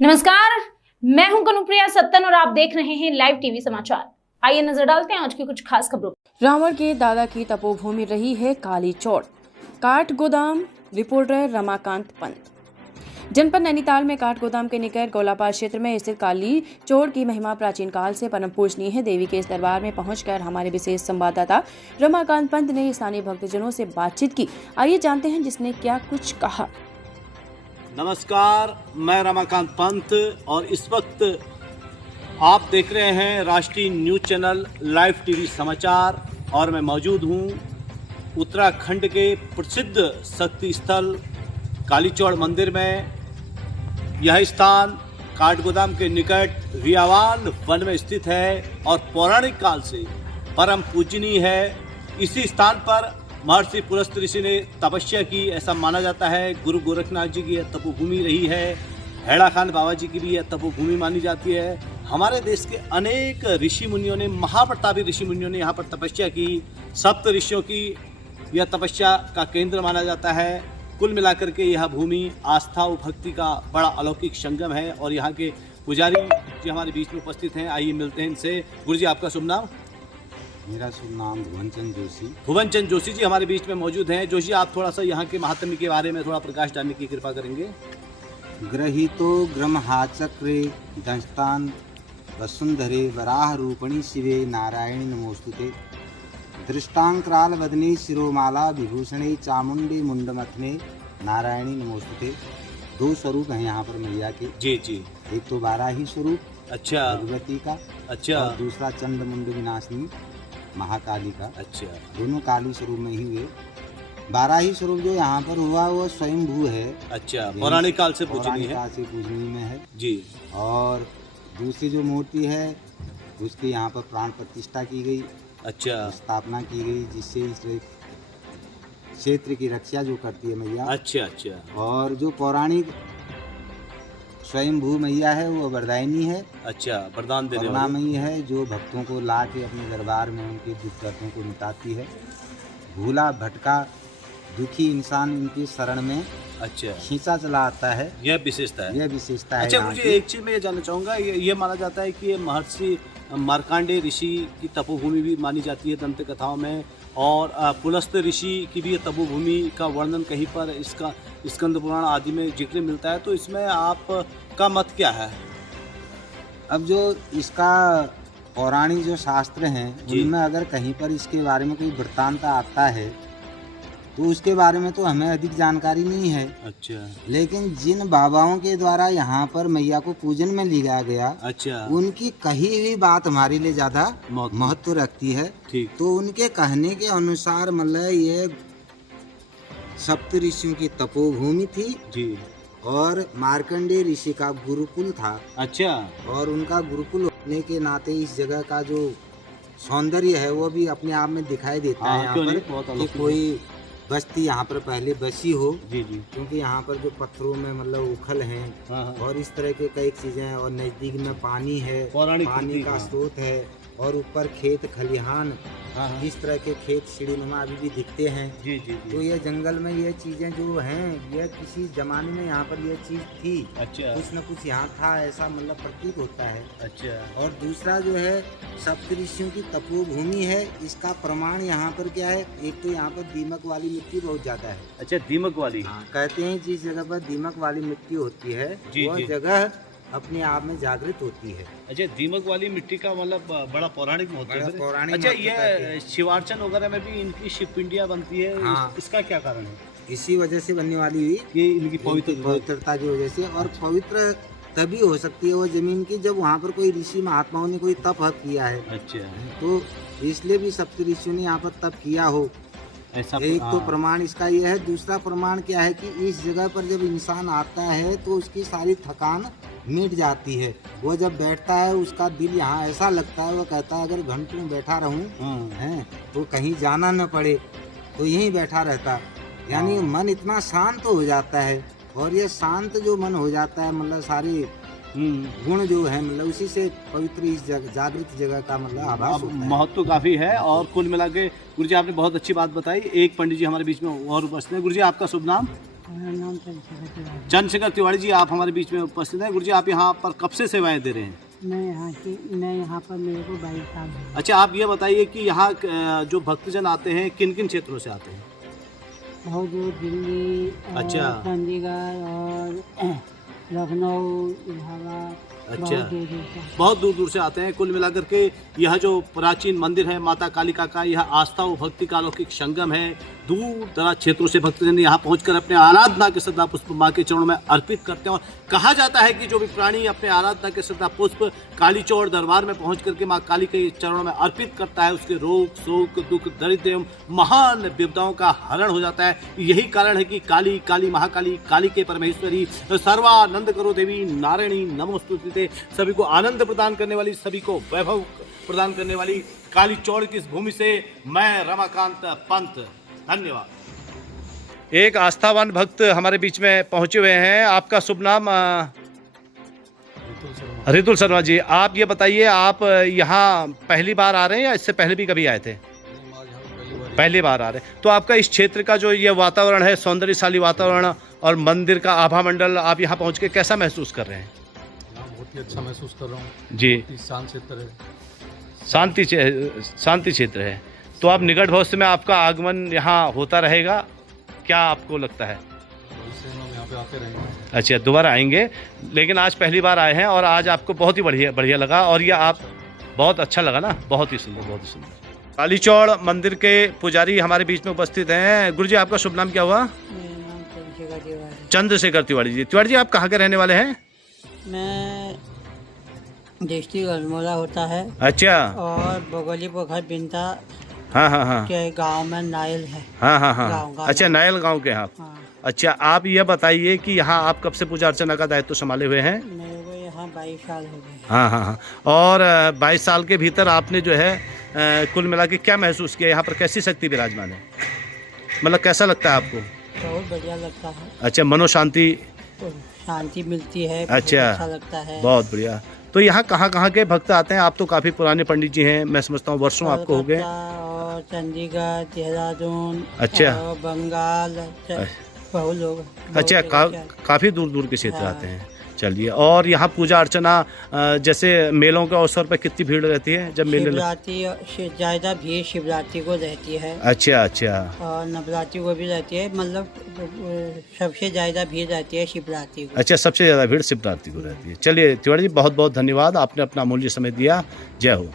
नमस्कार, मैं हूं कनुप्रिया सत्तन और आप देख रहे हैं लाइव टीवी समाचार। आइए नजर डालते हैं आज की कुछ खास खबरों। रावण के दादा की तपोभूमि रही है काली चौड़। काठ गोदाम रिपोर्टर रमाकांत पंत। जनपद नैनीताल में काठ गोदाम के निकट गोलापार क्षेत्र में स्थित काली चौड़ की महिमा प्राचीन काल से परम पूजनीय है। देवी के इस दरबार में पहुंचकर हमारे विशेष संवाददाता रमाकांत पंत ने स्थानीय भक्तजनों से बातचीत की। आइए जानते हैं जिसने क्या कुछ कहा। नमस्कार, मैं रमाकांत पंत और इस वक्त आप देख रहे हैं राष्ट्रीय न्यूज चैनल लाइव टीवी समाचार और मैं मौजूद हूं उत्तराखंड के प्रसिद्ध शक्ति स्थल कालीचौड़ मंदिर में। यह स्थान काठगोदाम के निकट रियावान वन में स्थित है और पौराणिक काल से परम पूजनीय है। इसी स्थान पर महर्षि पुलस्त ऋषि ने तपस्या की, ऐसा माना जाता है। गुरु गोरखनाथ जी की यह तपोभूमि रही है। हैड़ा खान बाबा जी की भी यह तपोभूमि मानी जाती है। हमारे देश के अनेक ऋषि मुनियों ने, महाप्रतापी ऋषि मुनियों ने यहाँ पर तपस्या की। सप्त ऋषियों की यह तपस्या का केंद्र माना जाता है। कुल मिलाकर के यह भूमि आस्था और भक्ति का बड़ा अलौकिक संगम है और यहाँ के पुजारी जी हमारे बीच में उपस्थित हैं। आइए मिलते हैं इनसे। गुरु जी, आपका शुभ नाम? मेरा शुभ नाम भुवनचंद जोशी। भुवनचंद जोशी जी हमारे बीच में मौजूद हैं। जोशी, आप थोड़ा सा यहाँ के महात्म्य के बारे में थोड़ा प्रकाश डालने की कृपा करेंगे। ग्रहीतो ग्रमहाचक्रे दंष्टान वसुंधरे वराह रूपणी शिवे नारायणी नमोस्तुते। दृष्टांक्राल वदने शिरोमाला विभूषणे चामुंडे मुंडमथने नारायणी नमोस्तुते। दो स्वरूप हैं यहाँ पर मैया के। जी जी। एक तो बाराही स्वरूप, अच्छा, भगवती का। अच्छा। और दूसरा चंड मुंड विनाशिनी महाकाली का। अच्छा। दोनों काली स्वरूप में ही हुए। बाराही स्वरूप जो यहाँ पर हुआ वो स्वयंभू है। अच्छा, पौराणिक काल से पूजनीय पौराणिक है। काल से पूजनीय में है जी। और दूसरी जो मूर्ति है उसके यहाँ पर प्राण प्रतिष्ठा की गई, अच्छा, स्थापना की गई, जिससे इस क्षेत्र की रक्षा जो करती है मैया। अच्छा अच्छा। और जो पौराणिक स्वयंभू मैया है वो वरदायिनी है। अच्छा, वरदान देने वाली। करुणामयी है, जो भक्तों को ला के अपने दरबार में उनके दुख दर्दों को मिटाती है। भूला भटका दुखी इंसान इनकी शरण में अच्छा, खींचा चला आता है। यह विशेषता है। यह विशेषता है। अच्छा, यहाँ मुझे की। एक चीज मैं ये जानना चाहूँगा। ये माना जाता है कि ये महर्षि मार्कंडेय ऋषि की तपोभूमि भी मानी जाती है दंत कथाओं में, और पुलस्त ऋषि की भी तपोभूमि का वर्णन कहीं पर इसका स्कंद पुराण आदि में जिक्र मिलता है। तो इसमें आपका मत क्या है? अब जो इसका पौराणिक जो शास्त्र हैं उनमें अगर कहीं पर इसके बारे में कोई वृत्तांत आता है तो उसके बारे में तो हमें अधिक जानकारी नहीं है। अच्छा। लेकिन जिन बाबाओं के द्वारा यहाँ पर मैया को पूजन में लिया गया, अच्छा, उनकी कही हुई बात हमारे लिए ज्यादा महत्व रखती है। ठीक। तो उनके कहने के अनुसार मतलब ये सप्त ऋषियों की तपोभूमि थी जी, और मार्कंडेय ऋषि का गुरुकुल था। अच्छा। और उनका गुरुकुल होने के नाते इस जगह का जो सौंदर्य है वो भी अपने आप में दिखाई देता है यहाँ पर कि कोई बस्ती यहाँ पर पहले बसी हो। जी जी। क्योंकि यहाँ पर जो पत्थरों में मतलब उखल हैं और इस तरह के कई चीजें हैं, और नजदीक में पानी है, पानी का स्रोत है, और ऊपर खेत खलिहान, इस तरह के खेत सीढ़ीनुमा अभी भी दिखते हैं। जी जी। तो ये जंगल में ये चीजें जो हैं ये किसी जमाने में यहाँ पर ये चीज थी। अच्छा। कुछ न कुछ यहाँ था, ऐसा मतलब प्रतीत होता है। अच्छा। और दूसरा जो है सप्त ऋषियों की तपोभूमि है, इसका प्रमाण यहाँ पर क्या है? एक तो यहाँ पर दीमक वाली मिट्टी बहुत ज्यादा है। अच्छा, दीमक वाली। हाँ, कहते हैं जिस जगह पर दीमक वाली मिट्टी होती है वह जगह अपने आप में जागृत होती है। अच्छा, दीमक वाली मिट्टी का मतलब बड़ा पौराणिक महत्व है। पौराणिक। अच्छा, ये शिवार्चन वगैरह में भी इनकी शिवपिंडियाँ बनती है। हाँ। इसका क्या कारण है? इसी वजह से बनने वाली हुई ये इनकी पवित्रता की वजह से। और पवित्र तभी हो सकती है वो जमीन की जब वहाँ पर कोई ऋषि महात्माओं ने कोई तप किया है। अच्छा। तो इसलिए भी सप्त ऋषियों ने यहाँ पर तप किया हो। ऐसा एक तो प्रमाण इसका ये है। दूसरा प्रमाण क्या है कि इस जगह पर जब इंसान आता है तो उसकी सारी थकान मिट जाती है। वो जब बैठता है उसका दिल यहाँ ऐसा लगता है, वो कहता है अगर घंटों में बैठा रहूं हैं तो कहीं जाना न पड़े, तो यहीं बैठा रहता। यानी मन इतना शांत हो जाता है। और ये शांत जो मन हो जाता है मतलब सारी गुण जो है मतलब उसी से पवित्र इस जागृत जगह का मतलब आभास होता है। महत्व काफी है। और कुल मिला के गुरु जी आपने बहुत अच्छी बात बताई। एक पंडित जी हमारे बीच में और उपस्थित हैं। गुरु जी, आपका शुभ नाम? मेरा नाम चंद्रशेखर तिवारी। चंद्रशेखर तिवारी जी, आप हमारे बीच में उपस्थित हैं। गुरु जी, आप यहाँ पर कब से सेवाएं दे रहे हैं? मैं यहाँ पर मेरे को 22 साल है। अच्छा, आप ये बताइए कि यहाँ जो भक्तजन आते हैं किन किन क्षेत्रों से आते हैं? बहुत दूर दिल्ली और अच्छा। चंडीगढ़ और लखनऊ, इलाहाबाद, अच्छा। बहुत दूर बहुत दूर दूर से। दूर से आते हैं। कुल मिलाकर के यह जो प्राचीन मंदिर है माता कालिका का, यह आस्था व भक्ति का अलौकिक संगम है। दूर दराज क्षेत्रों से भक्तजन यहाँ पहुंचकर अपने आराधना के श्रद्धा पुष्प माँ के चरणों में अर्पित करते हैं। और कहा जाता है कि जो भी प्राणी अपने आराधना के श्रद्धा पुष्प कालीचौड़ दरबार में पहुंच करके माँ काली के चरणों में अर्पित करता है, उसके रोग शोक दुख दरिद्र एवं महान विपदाओं का हरण हो जाता है। यही कारण है कि काली काली महाकाली काली के परमेश्वरी सर्वानंद करो देवी नारायणी नमोस्तुते, सभी को आनंद प्रदान करने वाली, सभी को वैभव प्रदान करने वाली काली चौड़ की इस भूमि से मैं रमाकांत पंत, धन्यवाद। एक आस्थावान भक्त हमारे बीच में पहुंचे हुए हैं। आपका शुभ नाम? रितुल शर्मा जी, आप ये बताइए, आप यहाँ पहली बार आ रहे हैं या इससे पहले भी कभी आए थे? पहली बार आ रहे हैं। तो आपका इस क्षेत्र का जो ये वातावरण है, सौंदर्यशाली वातावरण और मंदिर का आभा मंडल, आप यहाँ पहुँच के कैसा महसूस कर रहे हैं? बहुत ही अच्छा महसूस कर रहा हूँ जी। शांत क्षेत्र है, शांति क्षेत्र है। तो आप निकट भविष्य में आपका आगमन यहाँ होता रहेगा, क्या आपको लगता है? भविष्य में हम यहाँ पे आते रहेंगे। अच्छा, दोबारा आएंगे, लेकिन आज पहली बार आए हैं और आज आपको बहुत ही बढ़िया लगा और ये आप बहुत अच्छा लगा ना? बहुत ही सुंदर, बहुत ही सुंदर। कालीचौड़ मंदिर के पुजारी हमारे बीच में उपस्थित हैं। गुरु जी, आपका शुभ नाम क्या हुआ? मेरा नाम चंद्रशेखर तिवारी। चंद्रशेखर तिवारी जी। तिवारी जी, आप कहाँ के रहने वाले हैं? मैं डिस्ट्रिक्ट अल्मोड़ा होता है अच्छा। और बगोली पोखर बिंता हाँ के गांव में नायल है। हाँ। अच्छा, नायल गांव के हैं आप? हाँ, अच्छा, आप ये बताइए कि यहाँ आप कब से पूजा अर्चना का दायित्व संभाले हुए हैं? मेरे को यहाँ 22 साल हो गए। हाँ। और 22 साल के भीतर आपने जो है कुल मिला के क्या महसूस किया? यहाँ पर कैसी शक्ति विराजमान है? मतलब कैसा लगता है आपको? बहुत बढ़िया लगता है। अच्छा, मनो शांति, तो शांति मिलती है। बहुत अच्छा लगता है। बहुत बढ़िया। तो यहाँ कहाँ के भक्त आते हैं? आप तो काफ़ी पुराने पंडित जी हैं, मैं समझता हूँ वर्षों आपको हो गए। और चंडीगढ़, देहरादून, अच्छा। और बंगाल, बहुत लोग। अच्छा, काफ़ी दूर दूर के क्षेत्र आते हैं। चलिए, और यहाँ पूजा अर्चना जैसे मेलों के अवसर पर कितनी भीड़ रहती है जब मेले? शिवरात्रि ज़्यादा भीड़ शिवरात्रि को रहती है। अच्छा। और नवरात्रि को भी रहती है, मतलब सबसे ज़्यादा भीड़ रहती है शिवरात्रि को। अच्छा, सबसे ज़्यादा भीड़ शिवरात्रि को रहती है। चलिए तिवारी जी, बहुत बहुत धन्यवाद, आपने अपना अमूल्य समय दिया। जय हो।